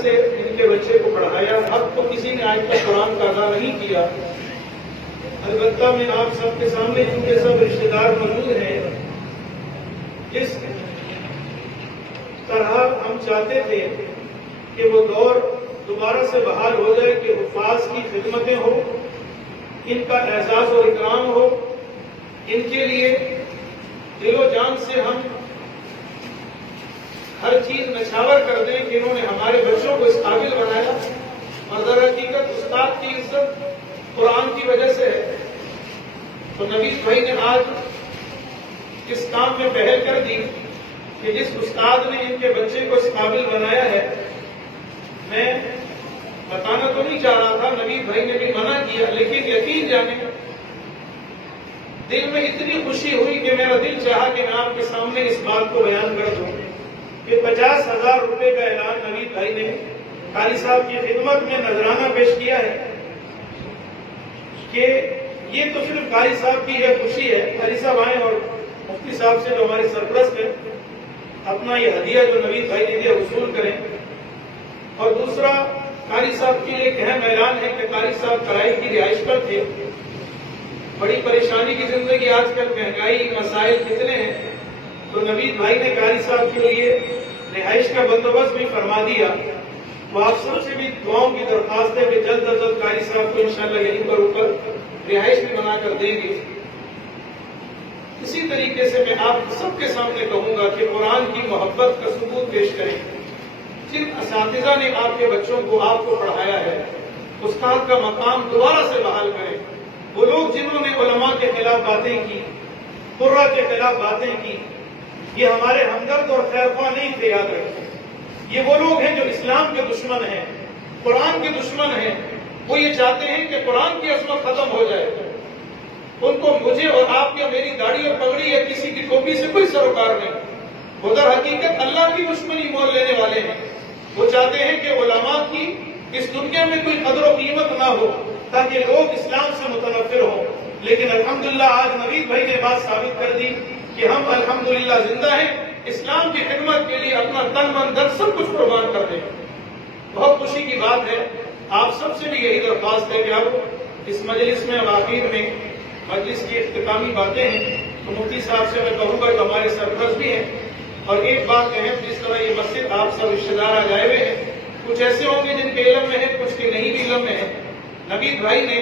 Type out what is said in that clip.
سے ان کے بچے کو پڑھایا. اب تو کسی نے آج تک قرآن کا ادا نہیں کیا. البتہ میں آپ سب کے سامنے چونکہ سب رشتے دار موجود ہیں، جس طرح ہم چاہتے تھے کہ وہ دور دوبارہ سے بحال ہو جائے کہ حفاظ کی خدمتیں ہوں، ان کا اعزاز و اکرام ہو، ان کے لیے دل و جان سے ہم ہر چیز نچھاور کر دیں کہ انہوں نے ہمارے بچوں کو اس قابل بنایا. اور در حقیقت استاد کی عزت قرآن کی وجہ سے ہے. تو نوید بھائی نے آج اس کام میں پہل کر دی کہ جس استاد نے ان کے بچے کو اس قابل بنایا ہے، میں بتانا تو نہیں چاہ رہا تھا، نوید بھائی نے بھی منع کیا، لیکن یقین جانے دل میں اتنی خوشی ہوئی کہ میرا دل چاہا کہ میں آپ کے سامنے اس بات کو بیان کر دوں کہ 50,000 روپے کا اعلان نوید بھائی نے قاری صاحب کی خدمت میں نذرانہ پیش کیا ہے. کہ یہ تو صرف قاری صاحب کی یہ خوشی ہے. قاری صاحب آئیں اور مفتی صاحب سے جو ہمارے سرپرست ہیں اپنا یہ ہدیہ جو نوید بھائی نے دیا وصول کریں. اور دوسرا قاری صاحب کے لیے ایک اہم اعلان ہے کہ قاری صاحب کرائی کی رہائش پر تھے. بڑی پریشانی کی زندگی آج کل، مہنگائی، مسائل کتنے ہیں، تو نوید بھائی نے قاری صاحب کے لیے رہائش کا بندوبست بھی فرما دیا. تو آپ سب سے بھی دعاؤں کی درخواست ہے کہ جلد از جلد قاری صاحب کو انشاءاللہ یہیں پر اوپر رہائش بھی بنا کر دیں گے. اسی طریقے سے میں آپ سب کے سامنے کہوں گا کہ قرآن کی محبت کا ثبوت پیش کریں. جن اساتذہ نے آپ کے بچوں کو آپ کو پڑھایا ہے، استاد کا مقام دوبارہ سے بحال کریں. وہ لوگ جنہوں نے علماء کے خلاف باتیں کی، قرہ کے خلاف باتیں کی، یہ ہمارے ہمدرد اور خیرخواہ نہیں تھے، یاد رکھیں. یہ وہ لوگ ہیں جو اسلام کے دشمن ہیں، قرآن کے دشمن ہیں. وہ یہ چاہتے ہیں کہ قرآن کی عظمت ختم ہو جائے. ان کو مجھے اور آپ کی میری داڑھی اور پگڑی یا کسی کی ٹوپی سے کوئی سروکار نہیں. وہ در حقیقت اللہ کی دشمنی مول لینے والے ہیں. وہ چاہتے ہیں کہ علماء کی اس دنیا میں کوئی قدر و قیمت نہ ہو تاکہ لوگ اسلام سے متنفر ہوں. لیکن الحمدللہ آج نوید بھائی نے بات ثابت کر دی کہ ہم الحمدللہ زندہ ہیں، اسلام کی خدمت کے لیے اپنا تن من دھن سب کچھ قربان کر دیں. بہت خوشی کی بات ہے. آپ سب سے بھی یہی درخواست ہے کہ اب اس مجلس میں آخر میں مجلس کی اختتامی باتیں ہیں تو مفتی صاحب سے میں کہوں گا کہ ہمارے سرپرست بھی ہیں. اور ایک بات اہم، جس طرح یہ مسجد آپ سب رشتے دار آ جائے ہوئے ہیں، کچھ ایسے ہوں گے جن کے علم میں ہے، کچھ کے نہیں بھی علم میں ہے. نوید بھائی نے